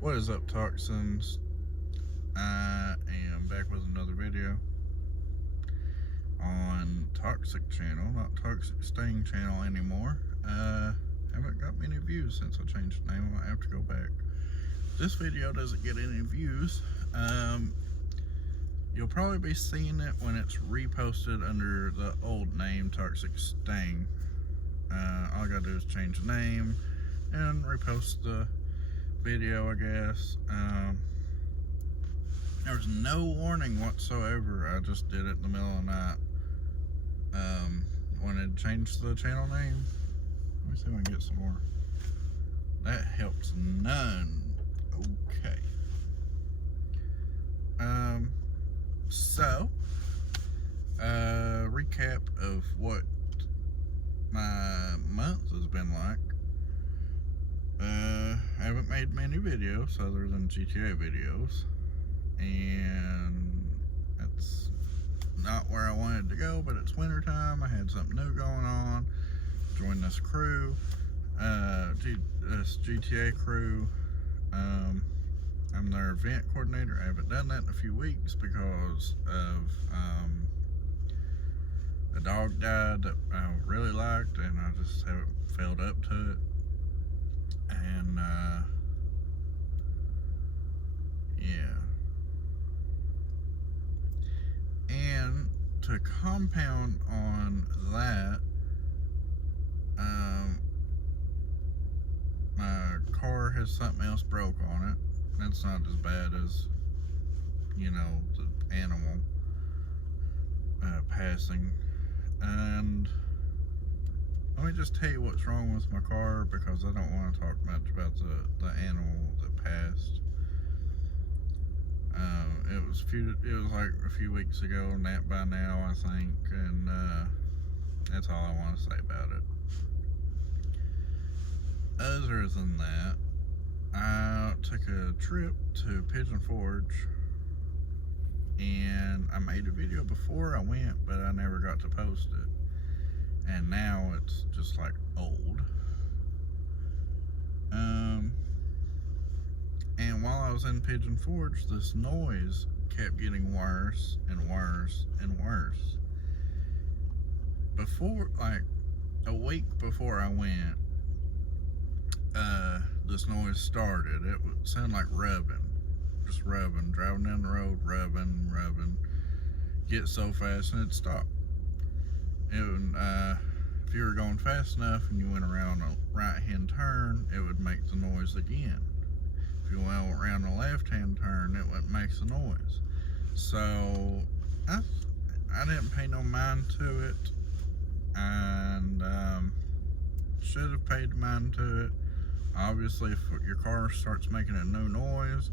What is up, Toxins? I am back with another video on Toxic Channel, not Toxic Stain Channel anymore. Haven't got many views since I changed the name. I might have to go back. This video doesn't get any views. You'll probably be seeing it when it's reposted under the old name, Toxic Stain. All I gotta do is change the name and repost the video, I guess. There was no warning whatsoever. I just did it in the middle of the night. Wanted to change the channel name. Let me see if I can get some more. That helps none. Okay. So, recap of what my month has been like. I haven't made many videos other than GTA videos, and that's not where I wanted to go, but it's winter time. I had something new going on. Joined this crew, this GTA crew. I'm their event coordinator. I haven't done that in a few weeks because of a dog died that I really liked, and I just haven't filled up to it. And yeah. And to compound on that, my car has something else broke on it. That's not as bad as, you know, the animal passing. And let me just tell you what's wrong with my car, because I don't want to talk much about the animal that passed. It was like a few weeks ago, by now, I think, and that's all I want to say about it. Other than that, I took a trip to Pigeon Forge, and I made a video before I went, but I never got to post it. And now it's just like old. And while I was in Pigeon Forge, this noise kept getting worse and worse and worse. Before, like a week before I went, this noise started. It would sound like rubbing, just rubbing, driving down the road, rubbing, get so fast and it'd stop. It would, if you were going fast enough and you went around a right-hand turn, it would make the noise again. If you went around a left-hand turn, it wouldn't make the noise. So I didn't pay no mind to it, and should have paid mind to it. Obviously, if your car starts making a no noise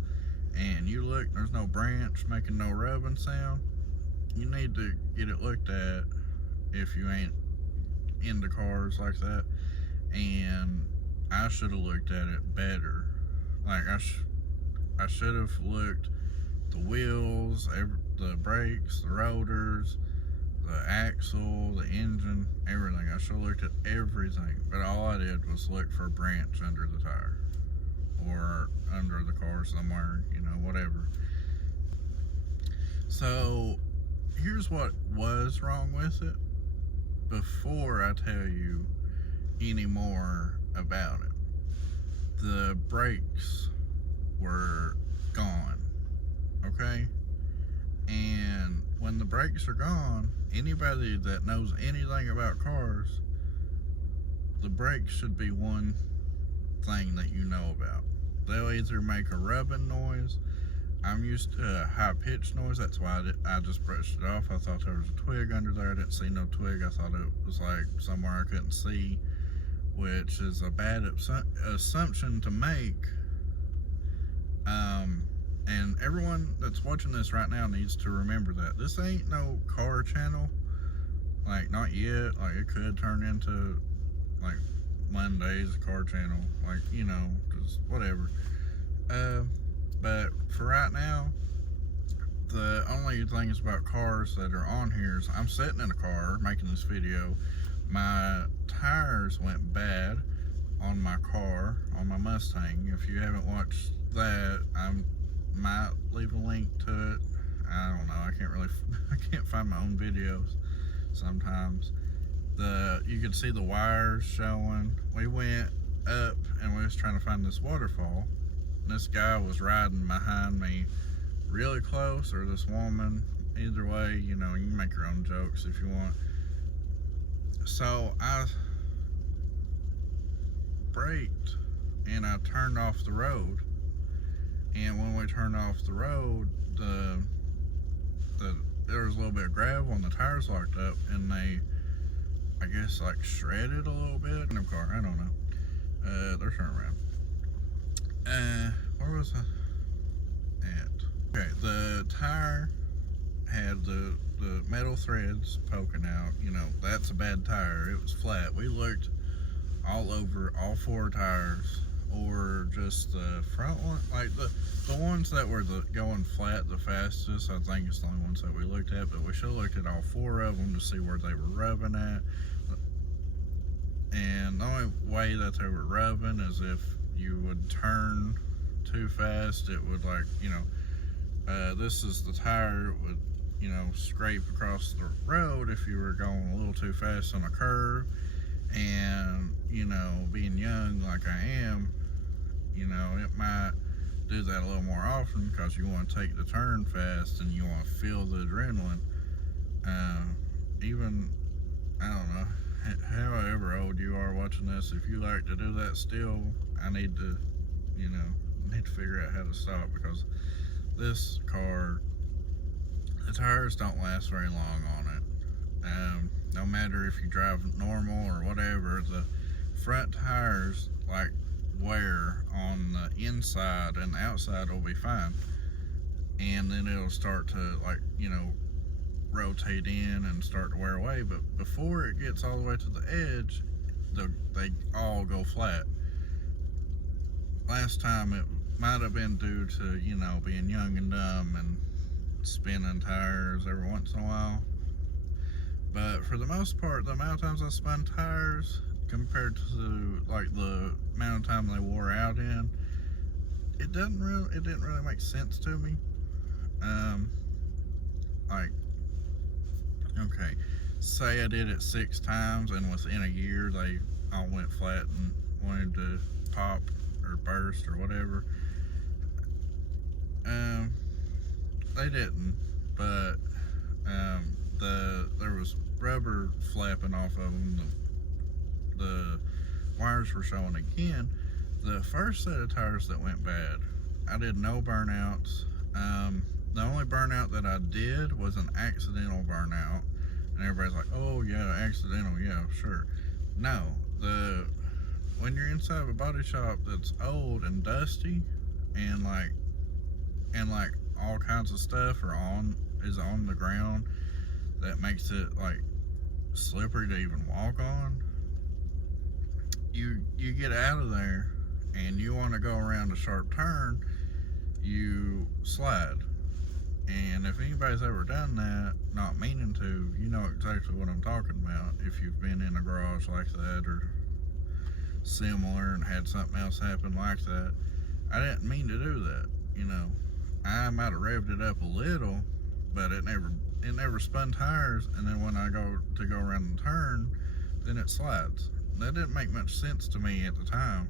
and you look, there's no branch making no rubbing sound, you need to get it looked at if you ain't into cars like that. And I should have looked at it better. Like I should have looked the wheels, the brakes, the rotors, the axle, the engine, everything. I should have looked at everything, but all I did was look for a branch under the tire or under the car somewhere, you know, whatever. So here's what was wrong with it before I tell you any more about it. The brakes were gone, okay? And when the brakes are gone, anybody that knows anything about cars, the brakes should be one thing that you know about. They'll either make a rubbing noise. I'm used to a high-pitched noise. That's why I just brushed it off. I thought there was a twig under there. I didn't see no twig. I thought it was like somewhere I couldn't see, which is a bad assumption to make. And everyone that's watching this right now needs to remember that this ain't no car channel. Like, not yet. Like, it could turn into, like, Monday's car channel. Like, you know, just whatever. But for right now, the only things about cars that are on here is I'm sitting in a car making this video. My tires went bad on my car, on my Mustang. If you haven't watched that, I might leave a link to it. I don't know. I can't really. I can't find my own videos sometimes. You could see the wires showing. We went up and we was trying to find this waterfall. This guy was riding behind me really close, or this woman. Either way, you know, you can make your own jokes if you want. So I braked and I turned off the road. And when we turned off the road, there was a little bit of gravel and the tires locked up, and they, I guess, like shredded a little bit in the car. I don't know. They're turning around. Where was I at? Okay, the tire had the metal threads poking out. You know, that's a bad tire. It was flat. We looked all over all four tires, or just the front one, like the ones that were going flat the fastest. I think it's the only ones that we looked at, but we should have looked at all four of them to see where they were rubbing at. And the only way that they were rubbing is if you would turn too fast. It would, like, you know, this is the tire, it would, you know, scrape across the road if you were going a little too fast on a curve. And, you know, being young like I am, you know, it might do that a little more often because you want to take the turn fast and you want to feel the adrenaline. Even, I don't know, however old you are watching this, if you like to do that still, I need to, you know, figure out how to stop, because this car, the tires don't last very long on it. No matter if you drive normal or whatever, the front tires like wear on the inside, and the outside will be fine, and then it'll start to, like, you know, rotate in and start to wear away. But before it gets all the way to the edge, they all go flat. Last time it might have been due to, you know, being young and dumb and spinning tires every once in a while. But for the most part, the amount of times I spun tires compared to, like, the amount of time they wore out in, it didn't really make sense to me. Like, okay, say I did it 6 times and within a year they all went flat and wanted to pop or burst or whatever. They didn't, but there was rubber flapping off of them. The wires were showing again. The first set of tires that went bad, I did no burnouts. The only burnout that I did was an accidental burnout, and everybody's like, "Oh yeah, accidental, yeah, sure." No, when you're inside of a body shop that's old and dusty, and like all kinds of stuff is on the ground that makes it like slippery to even walk on, you get out of there and you want to go around a sharp turn, you slide. And if anybody's ever done that, not meaning to, you know exactly what I'm talking about. If you've been in a garage like that or similar and had something else happen like that, I didn't mean to do that. You know, I might have revved it up a little, but it never spun tires. And then when I go around the turn, then it slides. That didn't make much sense to me at the time.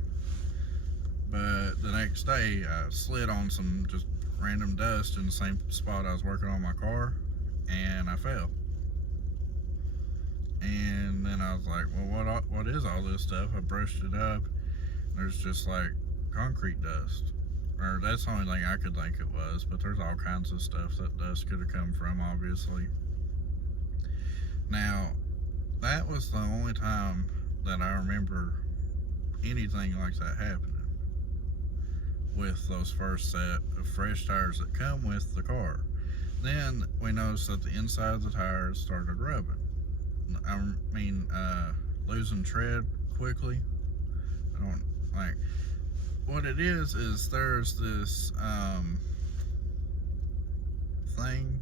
But the next day, I slid on some just random dust in the same spot I was working on my car, and I fell. And then I was like, well, what is all this stuff? I brushed it up. There's just like concrete dust. Or that's the only thing I could think it was, but there's all kinds of stuff that dust could have come from, obviously. Now, that was the only time that I remember anything like that happening with those first set of fresh tires that come with the car. Then we noticed that the inside of the tires started rubbing. I mean, losing tread quickly. I don't like. What it is there's this thing.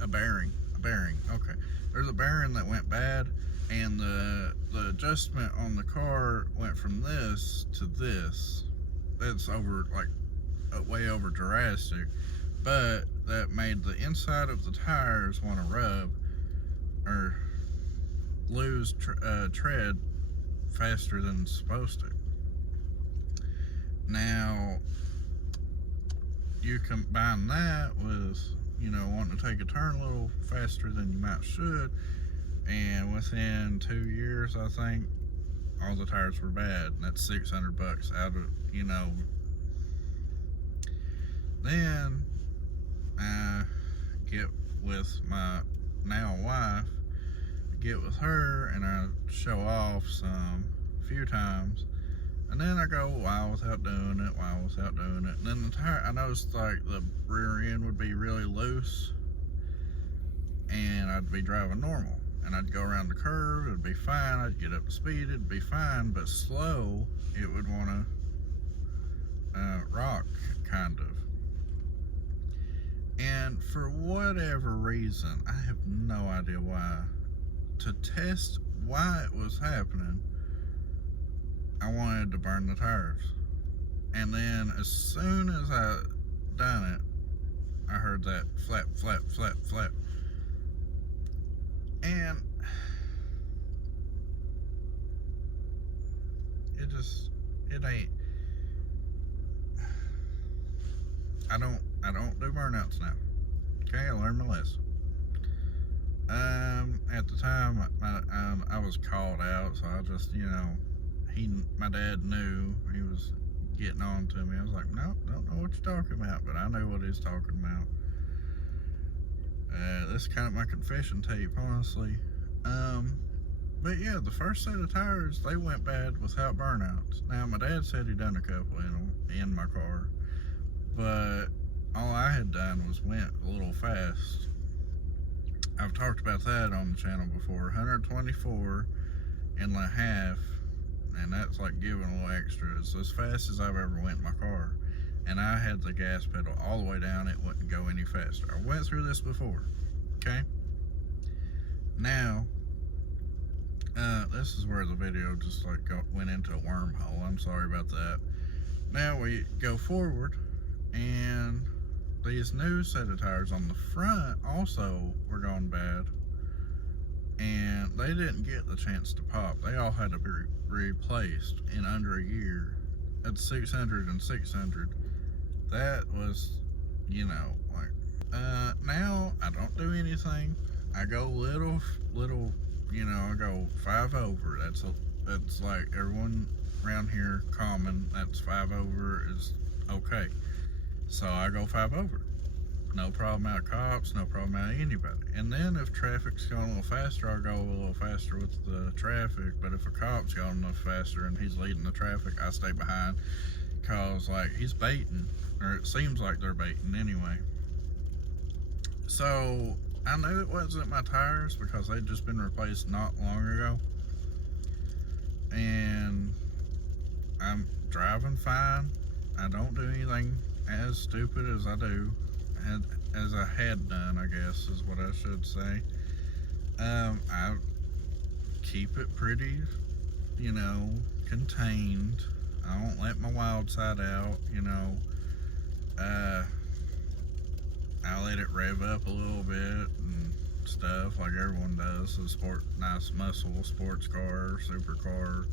A bearing. Okay. There's a bearing that went bad, and the adjustment on the car went from this to this. That's over like way over drastic, but that made the inside of the tires want to rub or lose tread faster than it's supposed to. Now, you combine that with, wanting to take a turn a little faster than you might should, and within 2 years, I think, all the tires were bad, and that's $600 out of, Then, I get with my now wife, get with her, and I show off a few times, and then I go a while without doing it, and then the tire, I noticed like the rear end would be really loose, and I'd be driving normal, and I'd go around the curve, it'd be fine, I'd get up to speed, it'd be fine, but slow, it would want to rock, kind of. And for whatever reason, I have no idea why, to test why it was happening, I wanted to burn the tires. And then as soon as I done it, I heard that flap, flap, flap, flap. And it ain't, I don't do burnouts now. Okay, I learned my lesson. At the time, I was called out, so I just, my dad knew, he was getting on to me. I was like, no, don't know what you're talking about, but I knew what he was talking about. This is kind of my confession tape, honestly. But yeah, the first set of tires, they went bad without burnouts. Now, my dad said he done a couple in my car, but all I had done was went a little fast. I've talked about that on the channel before. 124 and a half, and that's like giving a little extra. It's as fast as I've ever went in my car, and I had the gas pedal all the way down. It wouldn't go any faster. I went through this before. Okay, now this is where the video just like went into a wormhole. I'm sorry about that. Now we go forward, and these new set of tires on the front also were going bad, and they didn't get the chance to pop. They all had to be replaced in under a year. At 600 and 600, that was, now I don't do anything. I go little, I go 5 over. That's like everyone around here common. That's 5 over is okay. So I go 5 over. No problem out of cops, no problem out of anybody. And then if traffic's going a little faster, I'll go a little faster with the traffic. But if a cop's going enough faster and he's leading the traffic, I stay behind. Cause like he's baiting, or it seems like they're baiting anyway. So I knew it wasn't my tires because they'd just been replaced not long ago. And I'm driving fine. I don't do anything as stupid as I do, as I had done, I guess is what I should say. I keep it pretty, contained. I don't let my wild side out, I let it rev up a little bit and stuff like everyone does. So nice muscle sports car, supercar.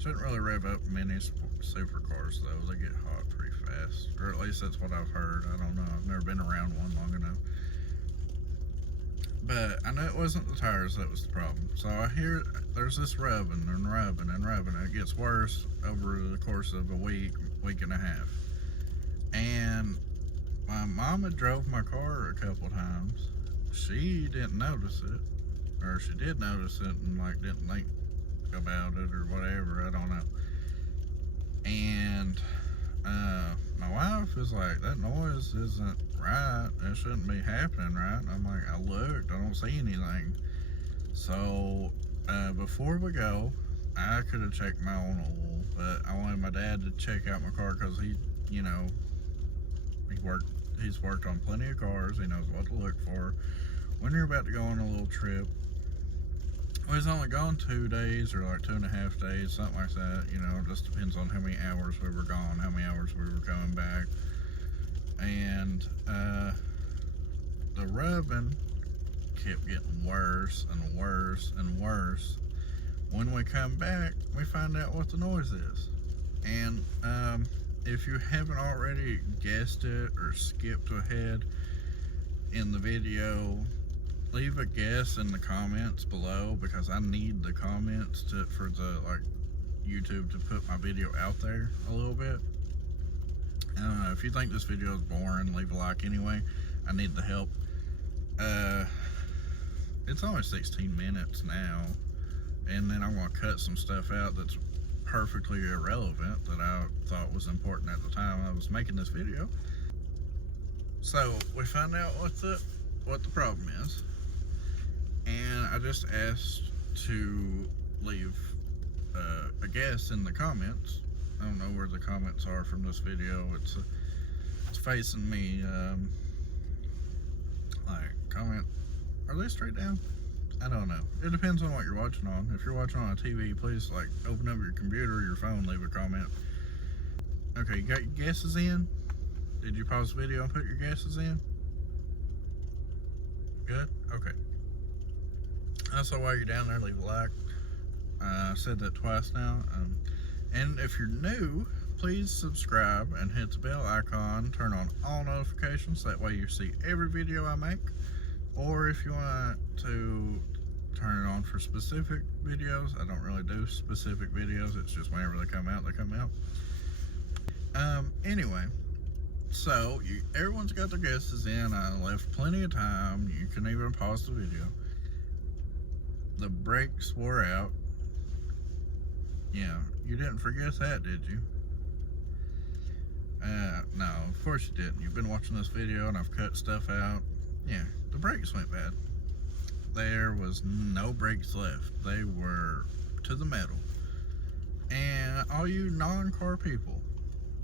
Shouldn't really rev up many supercars though. They get hot pretty fast, or at least that's what I've heard. I don't know. I've never been around one long enough. But I knew it wasn't the tires that was the problem. So I hear there's this rubbing and rubbing and rubbing. It gets worse over the course of a week and a half. And my mama drove my car a couple times. She didn't notice it, or she did notice it and like didn't think about it or whatever. I don't know. And my wife is like, that noise isn't right. It shouldn't be happening, right? And I'm like, I looked, I don't see anything. So before we go, I could have checked my own oil, but I wanted my dad to check out my car because he's worked on plenty of cars. He knows what to look for when you're about to go on a little trip. We was only gone 2 days or like 2.5 days, something like that. You know, it just depends on how many hours we were gone, how many hours we were coming back. And the rubbing kept getting worse and worse and worse. When we come back, we find out what the noise is. And if you haven't already guessed it or skipped ahead in the video, leave a guess in the comments below, because I need the comments for the YouTube to put my video out there a little bit. I don't know, if you think this video is boring, leave a like anyway. I need the help. It's only 16 minutes now, and then I'm going to cut some stuff out that's perfectly irrelevant that I thought was important at the time I was making this video. So we found out what the problem is, and I just asked to leave a guess in the comments. I don't know where the comments are from this video. It's facing me. Comment. Are they straight down? I don't know. It depends on what you're watching on. If you're watching on a TV, please open up your computer or your phone, leave a comment. Okay, you got your guesses in? Did you pause the video and put your guesses in? Good? Okay. Also, while you're down there, leave a like. I said that twice now. And if you're new, please subscribe and hit the bell icon. Turn on all notifications. That way you see every video I make. Or if you want to turn it on for specific videos. I don't really do specific videos. It's just whenever they come out, they come out. Anyway, so everyone's got their guesses in. I left plenty of time. You can even pause the video. The brakes wore out. Yeah, you didn't forget that, did you? No, of course you didn't. You've been watching this video and I've cut stuff out. Yeah, the brakes went bad. There was no brakes left. They were to the metal. And all you non-car people,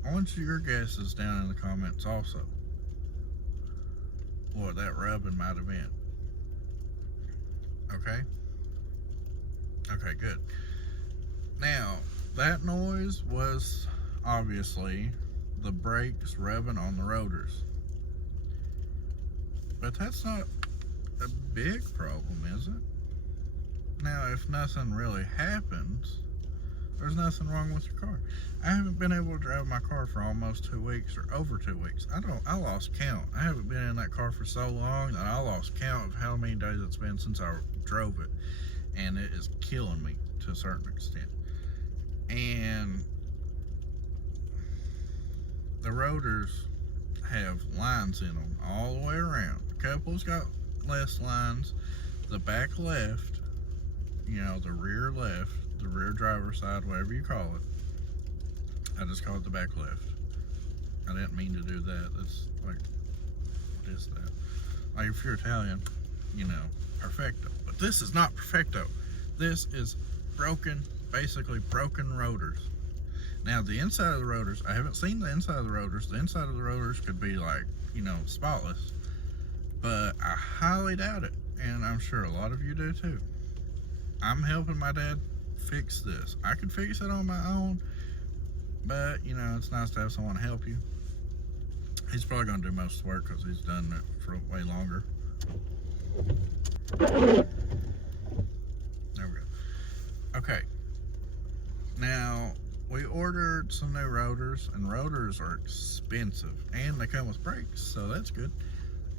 I want your guesses down in the comments also. What that rubbing might have been. Okay? Okay, good. Now, that noise was obviously the brakes rubbing on the rotors. But that's not a big problem, is it? Now, if nothing really happens, there's nothing wrong with your car. I haven't been able to drive my car for almost 2 weeks or over 2 weeks. I lost count. I haven't been in that car for so long that I lost count of how many days it's been since I drove it. And it is killing me to a certain extent. And the rotors have lines in them all the way around. A couple's got less lines. The back left, you know, the rear left, the rear driver's side, whatever you call it. I just call it the back left. I didn't mean to do that. That's like, what is that? Like if you're Italian, you know, perfecto. But this is not perfecto. This is broken, basically broken rotors. Now the inside of the rotors, I haven't seen the inside of the rotors. The inside of the rotors could be like, you know, spotless. But I highly doubt it. And I'm sure a lot of you do too. I'm helping my dad fix this. I could fix it on my own, but you know, it's nice to have someone to help you. He's probably going to do most of the work because he's done it for way longer. There we go. Okay. Now, we ordered some new rotors, and rotors are expensive, and they come with brakes, so that's good.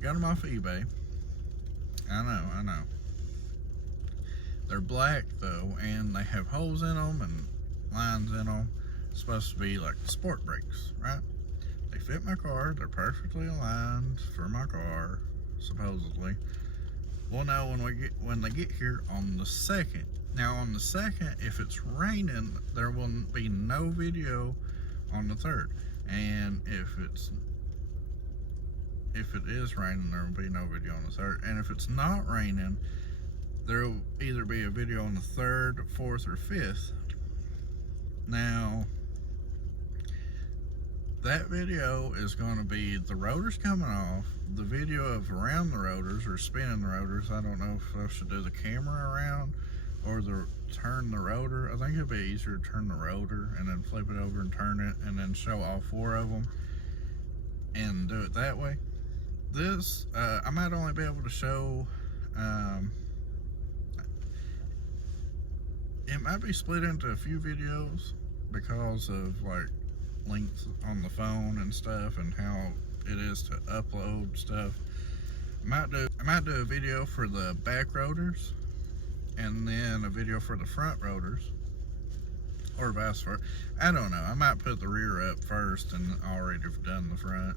Got them off of eBay. I know. They're black though, and they have holes in them and lines in them. It's supposed to be like sport brakes, right? They fit my car. They're perfectly aligned for my car, supposedly. We'll know when they get here on the 2nd. Now on the 2nd, if it's raining, there will be no video on the 3rd. And if it is raining, there will be no video on the 3rd. And if it's not raining, there will either be a video on the 3rd, 4th, or 5th. Now, that video is going to be the rotors coming off, the video of around the rotors or spinning the rotors. I don't know if I should do the camera around or turn the rotor. I think it'd be easier to turn the rotor and then flip it over and turn it and then show all 4 of them and do it that way. This, I might only be able to show, it might be split into a few videos because of like links on the phone and stuff and how it is to upload stuff. I might do a video for the back rotors and then a video for the front rotors, or vice versa. I don't know. I might put the rear up first and already have done the front,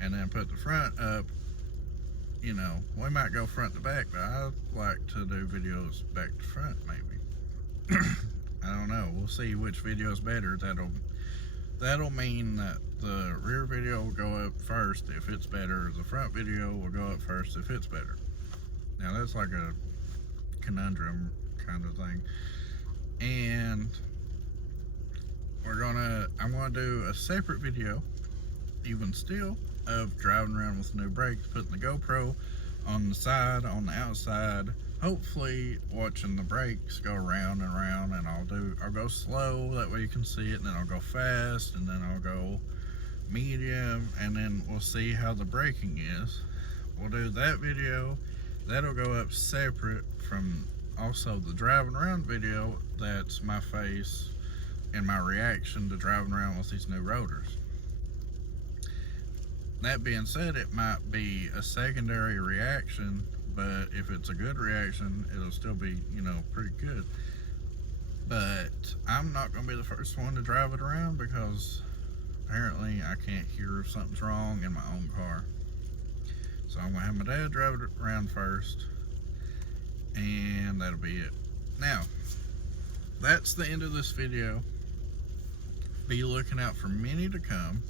and then put the front up. You know, we might go front to back, but I like to do videos back to front maybe. I don't know. We'll see which video is better. That'll mean that the rear video will go up first if it's better. The front video will go up first if it's better. Now that's like a conundrum kind of thing. And I'm gonna do a separate video, even still, of driving around with new brakes, putting the GoPro on the side, on the outside, hopefully watching the brakes go around and around, and I'll go slow, that way you can see it, and then I'll go fast, and then I'll go medium, and then we'll see how the braking is. We'll do that video. That'll go up separate from also the driving around video. That's my face and my reaction to driving around with these new rotors. That being said, it might be a secondary reaction, but if it's a good reaction, it'll still be, you know, pretty good. But I'm not going to be the first one to drive it around because apparently I can't hear if something's wrong in my own car. So I'm going to have my dad drive it around first, and that'll be it. Now, that's the end of this video. Be looking out for many to come.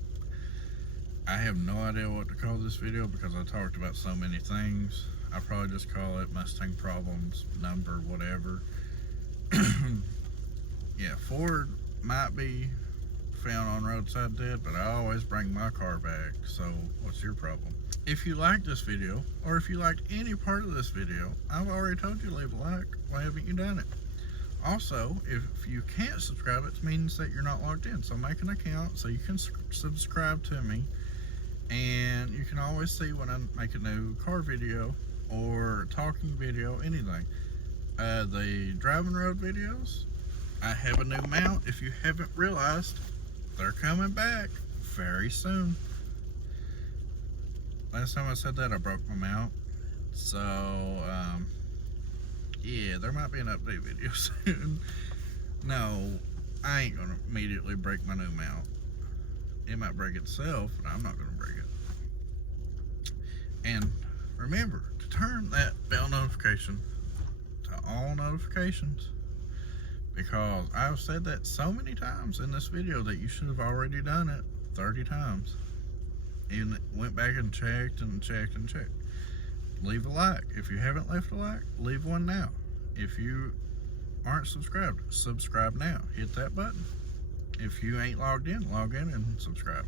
I have no idea what to call this video because I talked about so many things. I'll probably just call it Mustang Problems, number, whatever. Yeah, Ford might be found on roadside dead, but I always bring my car back, so what's your problem? If you like this video, or if you liked any part of this video, I've already told you leave a like. Why haven't you done it? Also, if you can't subscribe, it means that you're not logged in. So make an account so you can subscribe to me, and you can always see when I make a new car video or talking video, anything. The driving road videos, I have a new mount. If you haven't realized, they're coming back very soon. Last time I said that, I broke my mount. So, yeah, there might be an update video soon. No, I ain't gonna immediately break my new mount. It might break itself, but I'm not gonna break it. And remember to turn that bell notification to all notifications, because I've said that so many times in this video that you should have already done it 30 times. And went back and checked and checked and checked. Leave a like. If you haven't left a like, leave one now. If you aren't subscribed, subscribe now. Hit that button. If you ain't logged in, log in and subscribe.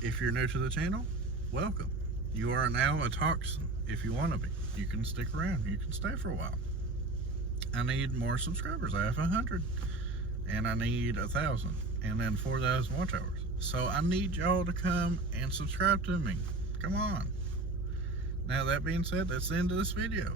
If you're new to the channel, welcome. You are now a Toxin. If you want to be, you can stick around. You can stay for a while. I need more subscribers. I have 100, and I need 1,000, and then 4,000 watch hours. So I need y'all to come and subscribe to me. Come on. Now that being said, that's the end of this video.